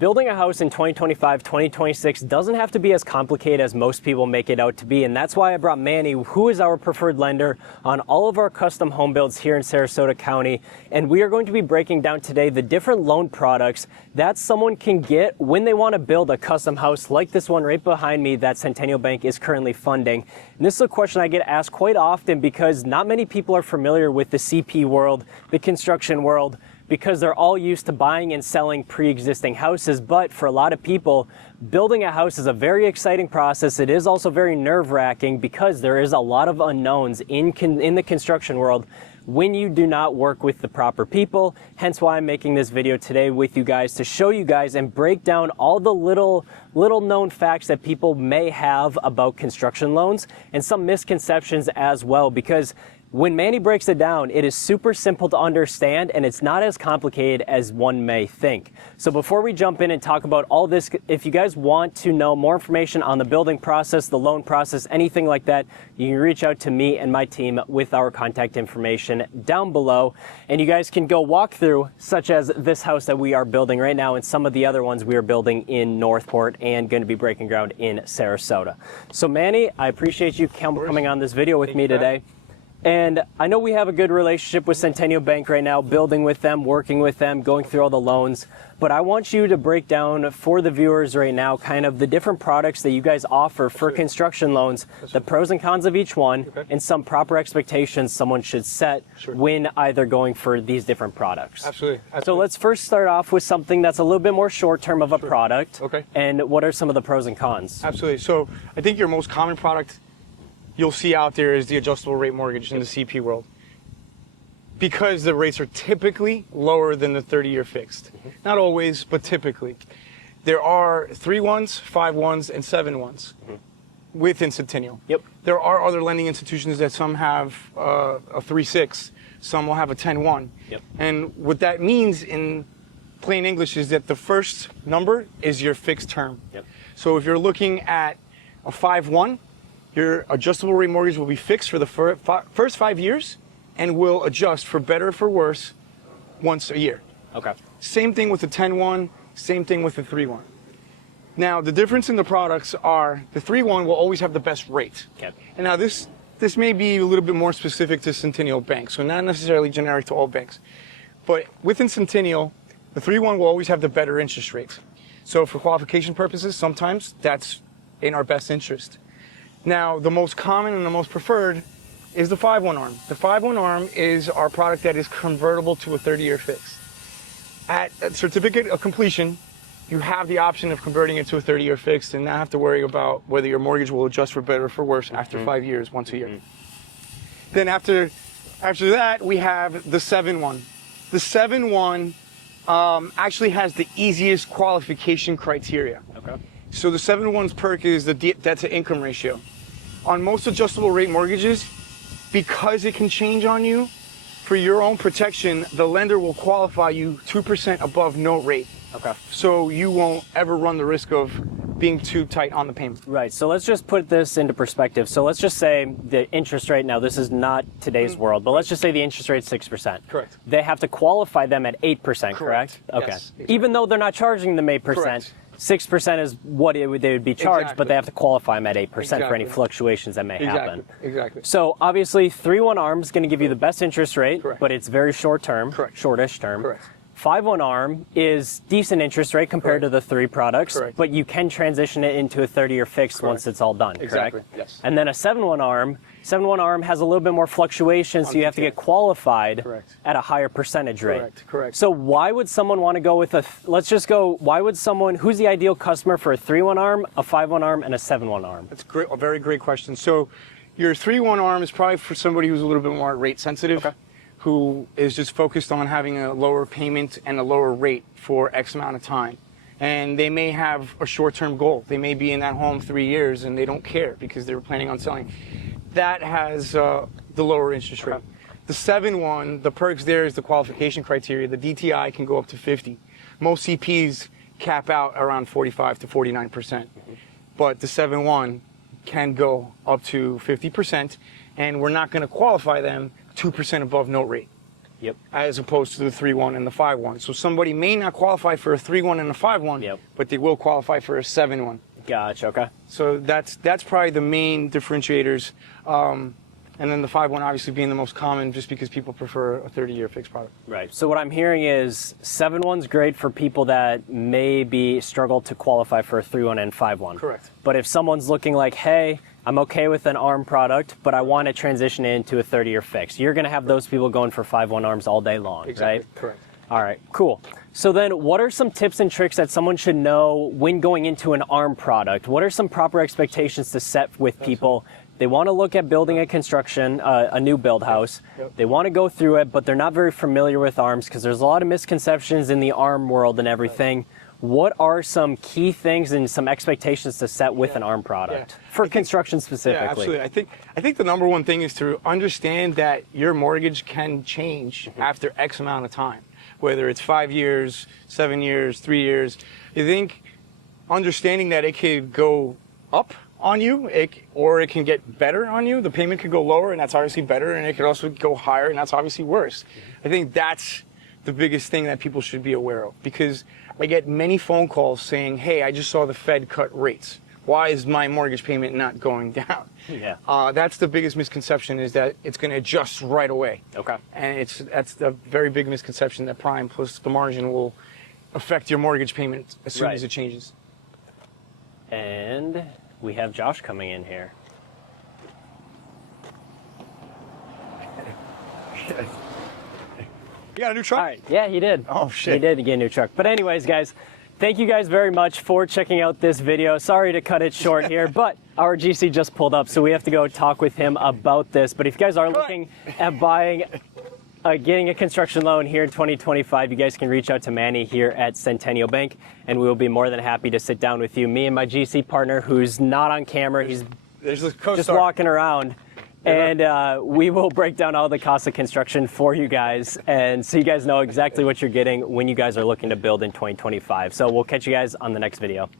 Building a house in 2025, 2026 doesn't have to be as complicated as most people make it out to be, and that's why I brought Manny, who is our preferred lender on all of our custom home builds here in Sarasota County, and we are going to be breaking down today the different loan products that someone can get when they want to build a custom house like this one right behind me that Centennial Bank is currently funding. And this is a question I get asked quite often because not many people are familiar with the CP world, the construction world, because they're all used to buying and selling pre-existing houses. But for a lot of people, building a house is a very exciting process. It is also very nerve-wracking because there is a lot of unknowns in the construction world when you do not work with the proper people. Hence why I'm making this video today with you guys to show you guys and break down all the little known facts that people may have about construction loans and some misconceptions as well, because when Manny breaks it down, it is super simple to understand and it's not as complicated as one may think. So before we jump in and talk about all this, if you guys want to know more information on the building process, the loan process, anything like that, you can reach out to me and my team with our contact information down below. And you guys can go walk through, such as this house that we are building right now and some of the other ones we are building in Northport and going to be breaking ground in Sarasota. So Manny, I appreciate you coming on this video with me today. And I know we have a good relationship with Centennial Bank right now, building with them, working with them, going through all the loans. But I want you to break down for the viewers right now kind of the different products that you guys offer for construction loans, the pros and cons of each one, and some proper expectations someone should set when either going for these different products. Absolutely. So let's first start off with something that's a little bit more short-term of a product. Okay. And what are some of the pros and cons? Absolutely. So I think your most common product you'll see out there is the adjustable rate mortgage in the CP world, because the rates are typically lower than the 30-year fixed. Not always, but typically. There are 3-1s, 5-1s, and 7-1s within Centennial. Yep. There are other lending institutions that some have a 3-6, some will have a 10-1. Yep. And what that means in plain English is that the first number is your fixed term. Yep. So if you're looking at a 5-1, your adjustable rate mortgage will be fixed for the first 5 years and will adjust for better or for worse once a year. Okay. Same thing with the 10-1, same thing with the 3-1. Now, the difference in the products are the 3-1 will always have the best rate. Okay. And now this may be a little bit more specific to Centennial Bank, so not necessarily generic to all banks. But within Centennial, the 3-1 will always have the better interest rate. So for qualification purposes, sometimes that's in our best interest. Now, the most common and the most preferred is the 5-1 ARM. The 5-1 ARM is our product that is convertible to a 30-year fix. At a certificate of completion, you have the option of converting it to a 30-year fix and not have to worry about whether your mortgage will adjust for better or for worse after 5 years, once a year. Then after that, we have the 7-1. The 7-1 actually has the easiest qualification criteria. Okay. So the 7-1's perk is the debt to income ratio. On most adjustable rate mortgages, because it can change on you, for your own protection, the lender will qualify you 2% above note rate. Okay. So you won't ever run the risk of being too tight on the payment. Right. So let's just put this into perspective. So let's just say the interest rate, now this is not today's world, but let's just say the interest rate is 6%. Correct. They have to qualify them at 8%, correct? Okay. Yes, exactly. Even though they're not charging them 8%. Correct. 6% is what they would be charged, Exactly. but they have to qualify them at 8% for any Exactly. fluctuations that may happen. Exactly. So obviously 3-1 ARM is going to give you the best interest rate, Correct. but it's very short term, Correct. shortish term. Correct. 5-1 ARM is decent interest rate compared to the 3 products, Correct. but you can transition it into a 30-year fix once it's all done, Exactly. correct? Yes. And then a 7-1 ARM has a little bit more fluctuation, so you have to get qualified Correct. at a higher percentage rate. Correct. So why would someone want to go with why would someone, who's the ideal customer for a 3-1 ARM, a 5-1 ARM, and a 7-1 ARM? That's great, a very great question. So your 3-1 ARM is probably for somebody who's a little bit more rate sensitive. Okay. Who is just focused on having a lower payment and a lower rate for X amount of time. And they may have a short-term goal. They may be in that home 3 years and they don't care because they were planning on selling. That has the lower interest rate. The 7-1, the perks there is the qualification criteria. The DTI can go up to 50. Most CPs cap out around 45 to 49%. But the 7-1 can go up to 50%, and we're not going to qualify them 2% above note rate. Yep. as opposed to the 3-1 and the 5-1. So somebody may not qualify for a 3-1 and a 5-1, Yep. but they will qualify for a 7-1. Gotcha. Okay. So that's probably the main differentiators. And then the 5-1 obviously being the most common just because people prefer a 30-year fixed product. Right. So what I'm hearing is 7-1's great for people that maybe struggle to qualify for a 3-1 and 5-1. Correct. But if someone's looking like, hey, I'm okay with an ARM product, but I want to transition into a 30-year fix, you're going to have those people going for 5-1 ARMs all day long, Exactly. right? Correct. All right, cool. So then what are some tips and tricks that someone should know when going into an ARM product? What are some proper expectations to set with people? They want to look at building a construction, a new build house. Yep. They want to go through it, but they're not very familiar with ARMs because there's a lot of misconceptions in the ARM world and everything. What are some key things and some expectations to set with an ARM product for construction specifically? Yeah, absolutely. I think the number one thing is to understand that your mortgage can change after X amount of time, whether it's 5 years, 7 years, 3 years. I think understanding that it could go up on you, or it can get better on you. The payment could go lower, and that's obviously better, and it could also go higher, and that's obviously worse. I think that's the biggest thing that people should be aware of, because I get many phone calls saying, hey, I just saw the Fed cut rates. Why is my mortgage payment not going down? Yeah. That's the biggest misconception, is that it's going to adjust right away. Okay. And that's the very big misconception, that prime plus the margin will affect your mortgage payment as soon as it changes. And we have Josh coming in here. You got a new truck? All right. Yeah, he did. Oh, shit. He did get a new truck. But anyways, guys, thank you guys very much for checking out this video. Sorry to cut it short here, but our GC just pulled up, so we have to go talk with him about this. But if you guys are looking at buying, getting a construction loan here in 2025, you guys can reach out to Manny here at Centennial Bank, and we will be more than happy to sit down with you. Me and my GC partner, who's not on camera, he's There's the co-star. just walking around. And we will break down all the costs of construction for you guys, and so you guys know exactly what you're getting when you guys are looking to build in 2025. So we'll catch you guys on the next video.